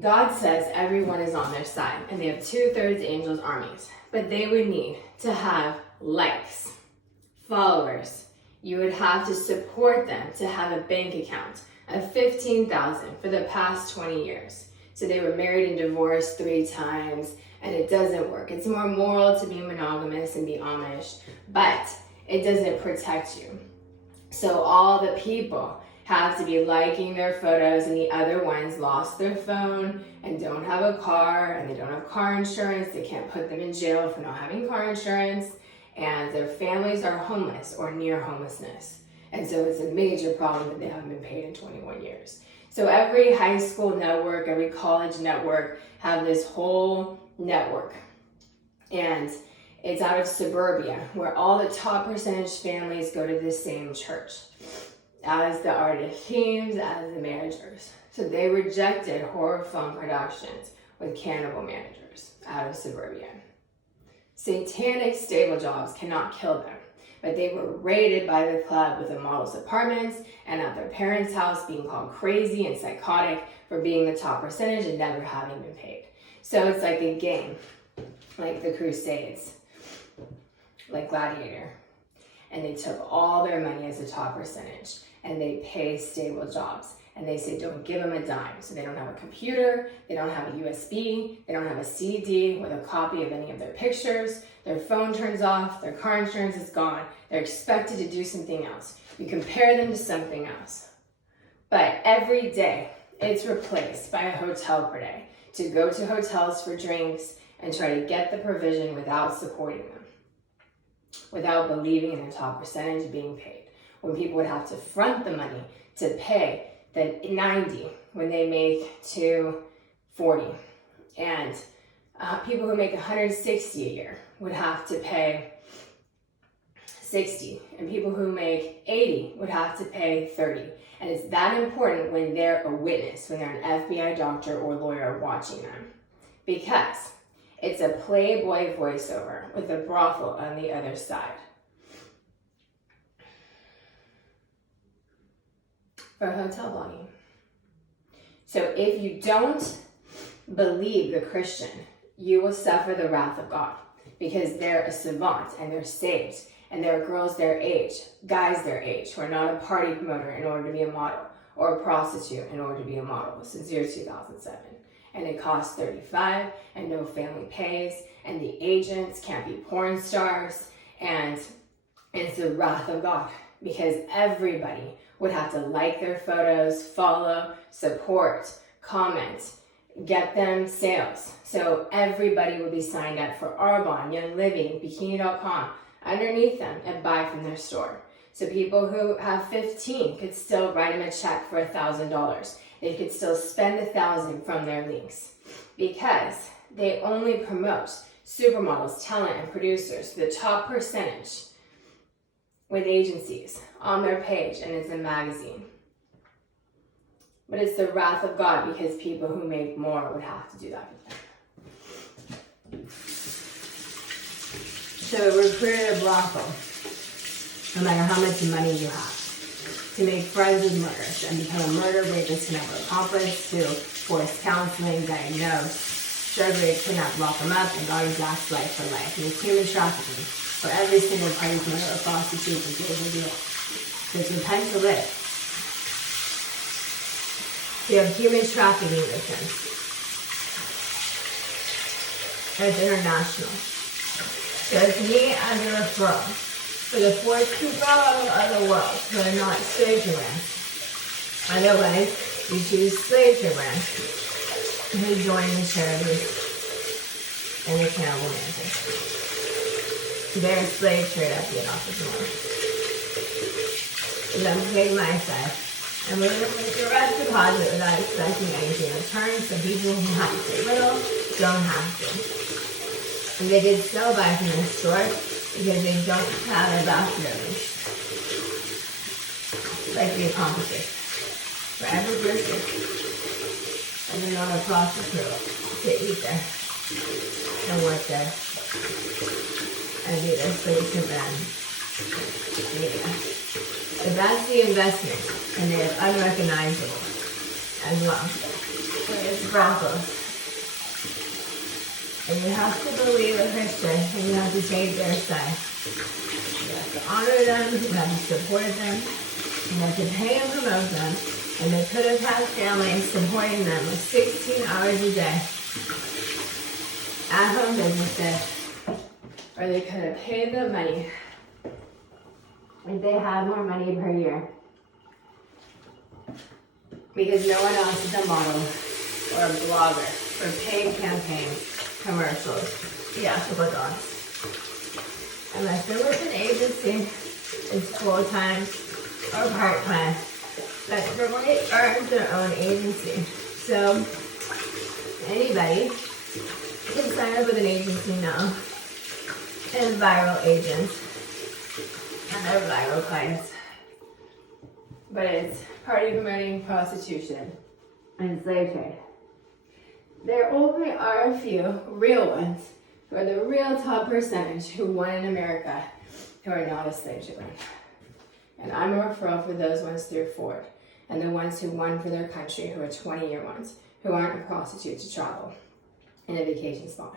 God says everyone is on their side, and they have 2/3 angels' armies. But they would need to have likes, followers. You would have to support them to have a bank account of $15,000 for the past 20 years. So they were married and divorced 3 times, and it doesn't work. It's more moral to be monogamous and be Amish, but it doesn't protect you. So all the people have to be liking their photos, and the other ones lost their phone and don't have a car, and they don't have car insurance. They can't put them in jail for not having car insurance, and their families are homeless or near homelessness. And so it's a major problem that they haven't been paid in 21 years. So every high school network, every college network have this whole network. And it's out of suburbia, where all the top percentage families go to the same church, as the art of teams, as the managers. So they rejected horror film productions with cannibal managers out of suburbia. Satanic stable jobs cannot kill them, but they were raided by the club with the models' apartments and at their parents' house, being called crazy and psychotic for being the top percentage and never having been paid. So it's like a game, like the Crusades, like Gladiator. And they took all their money as a top percentage, and they pay stable jobs. And they say, don't give them a dime. So they don't have a computer, they don't have a USB, they don't have a CD with a copy of any of their pictures, their phone turns off, their car insurance is gone, they're expected to do something else. You compare them to something else. But every day, it's replaced by a hotel per day, to go to hotels for drinks and try to get the provision without supporting them, without believing in their top percentage being paid. When people would have to front the money to pay the 90 when they make 240. And people who make 160 a year would have to pay 60. And people who make 80 would have to pay 30. And it's that important when they're a witness, when they're an FBI doctor or lawyer watching them. Because it's a Playboy voiceover with a brothel on the other side. For hotel blogging. So if you don't believe the Christian, you will suffer the wrath of God, because they're a savant and they're saved, and there are girls their age, guys their age, who are not a party promoter in order to be a model, or a prostitute in order to be a model since year 2007. And it costs $35, and no family pays, and the agents can't be porn stars, and it's the wrath of God, because everybody would have to like their photos, follow, support, comment, get them sales. So everybody would be signed up for Arbonne, Young Living, Bikini.com, underneath them, and buy from their store. So people who have 15 could still write them a check for $1,000. They could still spend $1,000 from their links, because they only promote supermodels, talent, and producers, the top percentage, with agencies on their page, and it's a magazine. But it's the wrath of God, because people who make more would have to do that for them. So we created a brothel, no matter how much money you have, to make friends with murderers and become a murder rapist, never accomplice, to force counseling, diagnose, surgery, kidnap, lock them up, and dog exact life for life. And it's human trafficking, for every single party murder or prostitute is a deal. So it's repent to live. You have human trafficking victims. It's international. So it's me as a referral for the 4 people of the world who are not slave to ranch. Otherwise, you choose slave to ranch, who join the charities and the cannibal managers. They're a slave trade at the office tomorrow. So I'm taking my side. And we're going to make the rest deposit without expecting anything in return, so people who have to pay little don't have to. And they did still buy from the store because they don't have a bathroom. Like the accomplices. For every person. And they're not a prostitute to eat there. And work there. And be their slave to men. Yeah. So that's the investment, and they're unrecognizable. as well. So it's brothels. And you have to believe a Christian, and you have to take their side. You have to honor them, you have to support them, you have to pay and promote them. And they could have had families supporting them with 16 hours a day. At-home businesses. Or they could have paid them money if they had more money per year. Because no one else is a model or a blogger for paid campaigns, commercials. You have to look on. Unless they're with an agency, it's full-time or part-time. But everybody earns their own agency. So anybody can sign up with an agency now. And viral agents. And they're viral clients. But it's party promoting prostitution and slave trade. There only are a few real ones who are the real top percentage who won in America who are not a slave shipper. And I'm a referral for those ones through Ford. And the ones who won for their country who are 20-year ones, who aren't a prostitute to travel in a vacation spot.